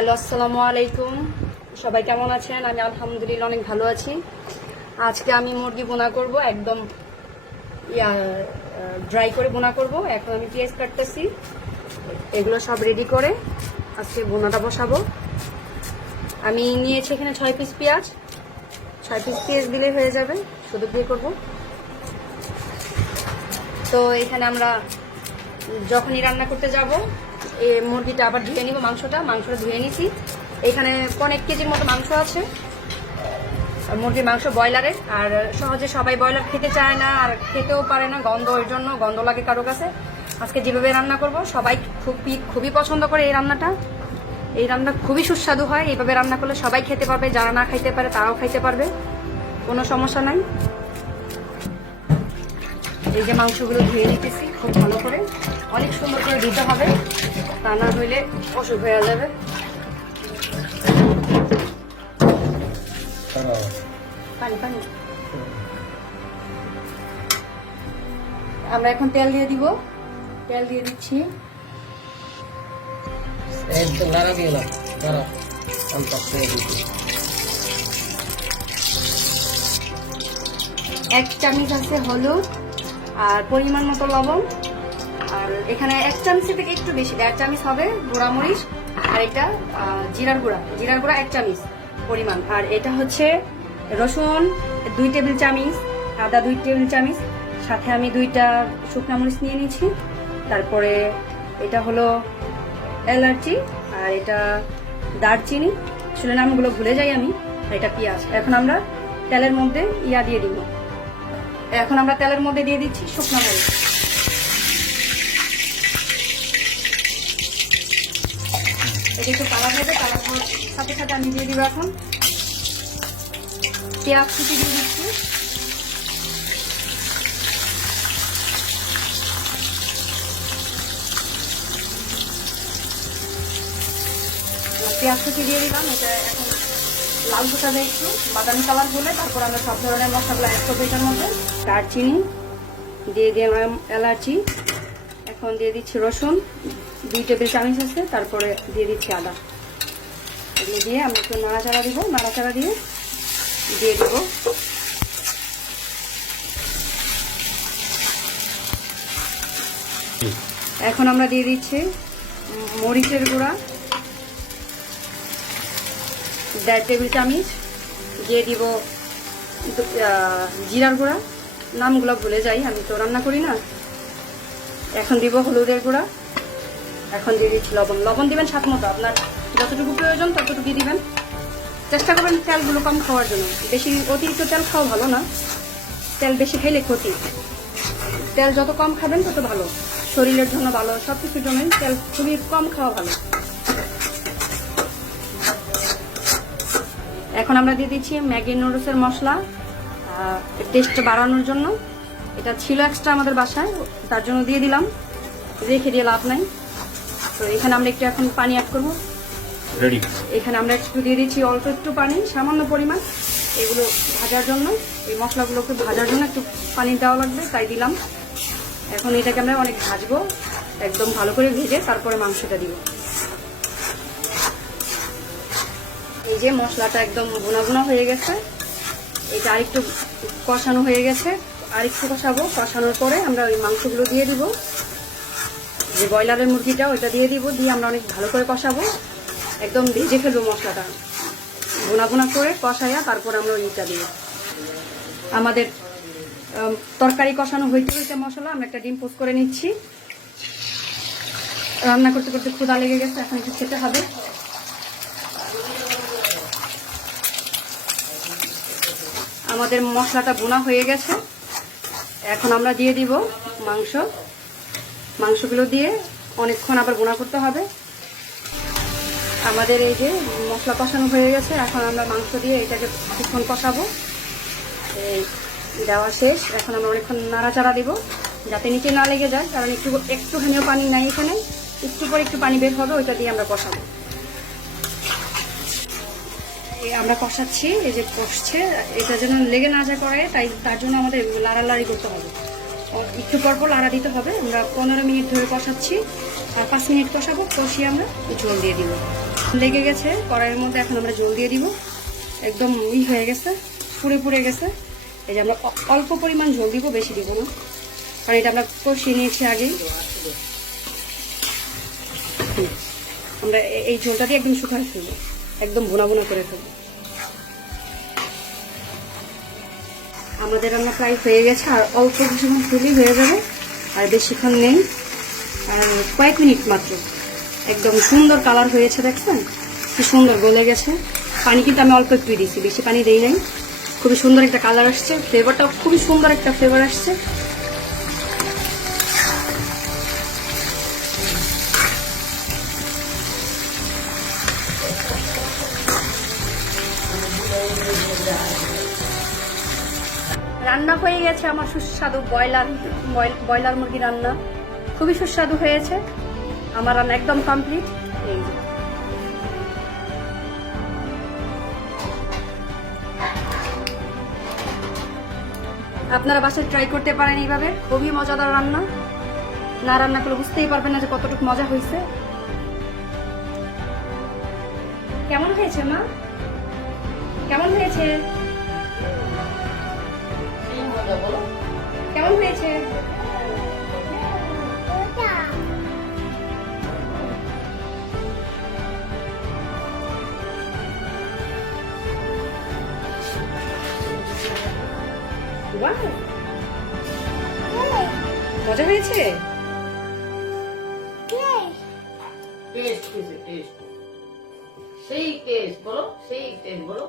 Hello, আসসালামু আলাইকুম। সবাই কেমন আছেন? আমি আলহামদুলিল্লাহ অনেক ভালো আছি। আজকে আমি মুরগি বোনা করব, একদম ড্রাই করে বোনা করব। এখন আমি পেঁয়াজ কাটতেছি, এগুলো সব রেডি করে আজকে বোনাটা বসাবো। আমি নিয়েছি এখানে 6 পিস পেঁয়াজ। 6 পিস পেঁয়াজ দিলে হয়ে যাবে, শুধু দিয়ে করব। তো এখানে আমরা যখনই রান্না করতে যাব, এই মুরগিটা আবার ধুয়ে নিব। মাংসটা ধুয়ে নিছি। এখানে 1 কেজির মতো মাংস আছে, মুরগির মাংস ব্রয়লারের। আর সহজে সবাই ব্রয়লার খেতে চায় না, আর খেতেও পারে না, ওই জন্য গন্ধ লাগে কারো কাছে। আজকে যেভাবে রান্না করব সবাই খুবই পছন্দ করে এই রান্নাটা। এই রান্না খুবই সুস্বাদু হয়। এইভাবে রান্না করলে সবাই খেতে পারবে, যারা না খাইতে পারে তারাও খাইতে পারবে, কোনো সমস্যা নাই। এই যে মাংসগুলো ধুয়ে নিতেছি খুব ভালো করে, অনেক সুন্দর করে দিতে হবে, তা না হইলে অসুখ হয়ে যাবে। পানি পানি আমরা এখন তেল দিয়ে দিব। তেল দিয়ে দিচ্ছি। এক চামচ আছে হলুদ, আর পরিমাণ মতো লবণ। আর এখানে 1 চামচের থেকে একটু বেশি, 1.5 চামচ হবে গুঁড়া মরিচ। আর এটা জিরার গুঁড়া 1 চামচ পরিমাণ। আর এটা হচ্ছে রসুন 2 টেবিল চামচ, আদা 2 টেবিল চামচ, সাথে আমি 2টা শুকনো মরিচ নিয়ে নিয়েছি। তারপরে এটা হলো এলাচি, আর এটা দারচিনি, আসলে নামগুলো ভুলে যাই আমি। আর এটা পেঁয়াজ। এখন আমরা তেলের মধ্যে দিয়ে দিব। এখন আমরা তেলের মধ্যে দিয়ে দিচ্ছি শুকনো মরিচ। এটা একটু কালার হবে, কালার সাথে সাথে আমি দিয়ে দিব এখন পেঁয়াজ কুচি দিয়ে দিচ্ছি। পেঁয়াজ কুচি দিয়ে দিলাম। এটা এখন লাল ফুটাবে, একটু বাদামি কালার হলে তারপর আমরা সব ধরনের মশলাগুলো অ্যাড করবো এটার মধ্যে। দারচিনি দিয়ে দিলাম, এলাচি, এখন দিয়ে দিচ্ছি রসুন 2 টেবিল চামচ আছে, তারপরে দিয়ে দিচ্ছি আদা। এগুলো দিয়ে আমরা একটু নাড়াচাড়া দিব। নাড়াচাড়া দিয়ে দিব এখন আমরা দিয়ে দিচ্ছি মরিচের গুঁড়া 1.5 টেবিল চামচ, দিয়ে দিব জিরার গুঁড়া, নামগুলো ভুলে যাই, আমি তো রান্না করি না। এখন দিব হলুদের গুঁড়া। এখন দিয়ে দিচ্ছি লবণ দিবেন স্বাদ মতো, আপনার যতটুকু প্রয়োজন ততটুকু দিবেন। চেষ্টা করবেন তেলগুলো কম খাওয়ার জন্য। বেশি অতিরিক্ত তেল খাওয়া ভালো না, তেল বেশি খেলে ক্ষতি। তেল যত কম খাবেন তত ভালো, শরীরের জন্য ভালো, সব কিছুর জন্য তেল খুবই কম খাওয়া ভালো। এখন আমরা দিয়ে দিচ্ছি ম্যাগি নুডলসের মশলা, টেস্ট বাড়ানোর জন্য। এটা ছিল এক্সট্রা আমাদের বাসায়, তার জন্য দিয়ে দিলাম, রেখে দিয়ে লাভ নাই। তো এখানে আমরা একটু এখন পানি অ্যাড করবো। এখানে আমরা একটু দিয়ে দিচ্ছি অল্প একটু পানি, সামান্য পরিমাণ, এগুলো ভাজার জন্য, এই মশলাগুলোকে ভাজার জন্য একটু পানি দেওয়া লাগবে, তাই দিলাম। এখন এটাকে আমরা অনেক ভাজবো, একদম ভালো করে ভেজে তারপরে মাংসটা দিব। এই যে মশলাটা একদম ভুনা হয়ে গেছে, এটা আরেকটু কষানো হয়ে গেছে, আরেকটু কষাবো। কষানোর পরে আমরা ওই মাংসগুলো দিয়ে দিব, যে ব্রয়লারের মুরগিটা ওইটা দিয়ে দিব, দিয়ে আমরা অনেক ভালো করে কষাবো, একদম ভেজে ফেলবো মশলাটা, ভুনা করে কষাইয়া তারপর আমরা ওইটা দিব। আমাদের তরকারি কষানো হইতে মশলা, আমরা একটা ডিম পোস্ট করে নিচ্ছি। রান্না করতে করতে ক্ষুধা লেগে গেছে, এখন একটু খেতে হবে। আমাদের মশলাটা ভুনা হয়ে গেছে, এখন আমরা দিয়ে দিব মাংসগুলো দিয়ে অনেকক্ষণ আবার ভুনা করতে হবে। আমাদের এই যে মশলা কষানো হয়ে গেছে, এখন আমরা মাংস দিয়ে এটাকে কিছুক্ষণ কষাবো। এই দেওয়া শেষ। এখন আমরা অনেকক্ষণ নাড়াচাড়া দিব যাতে নিচে না লেগে যায়, কারণ একটুখানিও পানি নাই এখানে, একটু পরে একটু পানি বের হবে, ওইটা দিয়ে আমরা কষাবো। আমরা কষাচ্ছি, এই যে কষছে, এটা যেন লেগে না যায় করে, তার জন্য আমাদের লাড়ালাড়ি করতে হবে, একটু পরপর লাড়া দিতে হবে। আমরা 15 মিনিট ধরে কষাচ্ছি, আর 5 মিনিট কষাবো, কষিয়ে আমরা ঝোল দিয়ে দিব। লেগে গেছে কড়াইয়ের মধ্যে, এখন আমরা জল দিয়ে দিব। একদম হয়ে গেছে, পুড়ে গেছে। এই যে আমরা অল্প পরিমাণ জল দিব, বেশি দিব না, কারণ এটা আমরা কষিয়ে নিয়েছি আগেই। আমরা এই ঝোলটা দিয়ে একদম শুকায় ফেলবো, একদম ভুনা ভুনা করে ফেলবো। আমাদের রান্না প্রায় হয়ে গেছে, আর অল্প কিছুক্ষণ ফুলই হয়ে যাবে, আর বেশিক্ষণ নেই, আর কয়েক মিনিট মাত্র। একদম সুন্দর কালার হয়েছে, দেখছেন কি সুন্দর গলে গেছে। পানি কিন্তু আমি অল্প একটু দিয়েছি, বেশি পানি দেই নাই। খুবই সুন্দর একটা কালার আসছে, ফ্লেভারটাও খুবই সুন্দর একটা ফ্লেভার আসছে। রান্না হয়ে গেছে আমার সুস্বাদু ব্রয়লার মুরগি রান্না, খুবই সুস্বাদু হয়েছে। আমার রান্না একদম কমপ্লিট। এই যে আপনারা বাসায় ট্রাই করতে পারেন এইভাবে, খুবই মজাদার রান্না। না রান্না করলে বুঝতেই পারবেন না যে কতটুকু মজা হয়েছে। কেমন হয়েছে মা? কেমন হয়েছে? কেমন হয়েছে? মজা হয়েছে? টেস্ট সেই টেস্ট বলো, সেই টেস্ট বলো।